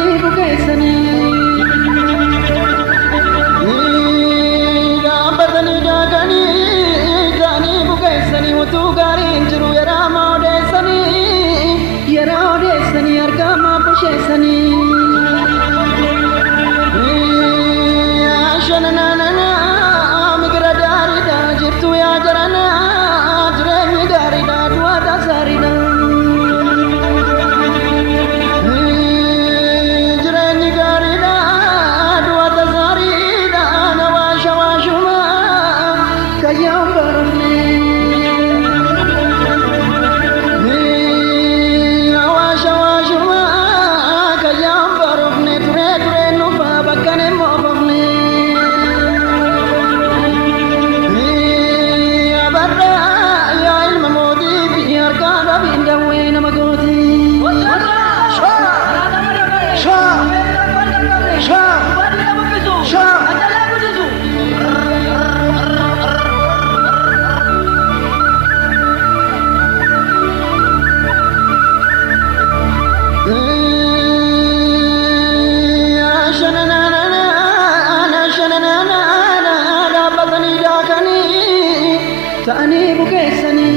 ta'anii bukeessanii dhaabbatanii daakanii ta'anii bukeessanii utuu gaariin jiru yeroo odeessanii argamaa busheessanii shananana migira gaariidha jirtu yaa jarana jireenyi gaariidha du'a tasaariidha jireenyi gaariidha du'a tasaariidha nawaasha waashuma kayyaan barofne nawaasha waashuma kayyaan barofne ture nufa bakkane moofofne ta'anii bukeessanii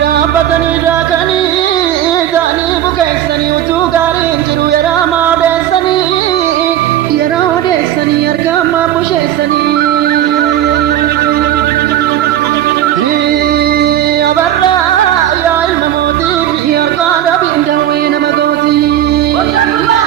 dhaabbatanii daakanii ta'anii bukeessanii utuu gaariin jiru yeroo odeessanii argamaa busheessanii abarraa yaa ilma mootii fi harkaa dhabiin dawwee nama gootii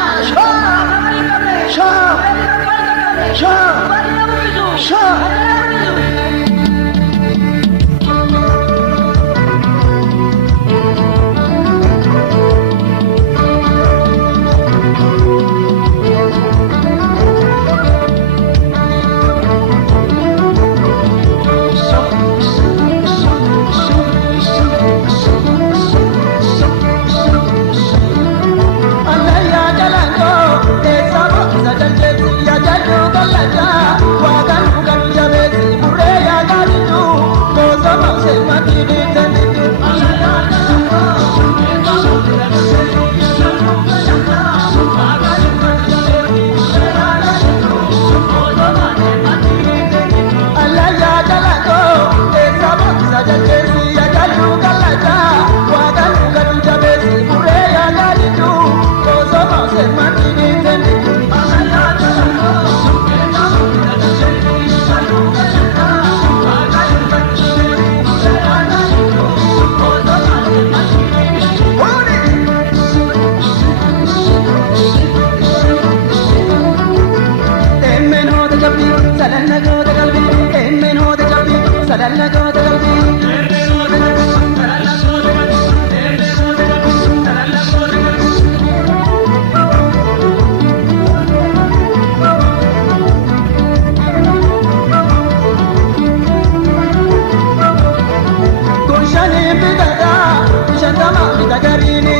Shantama, Vitagarini.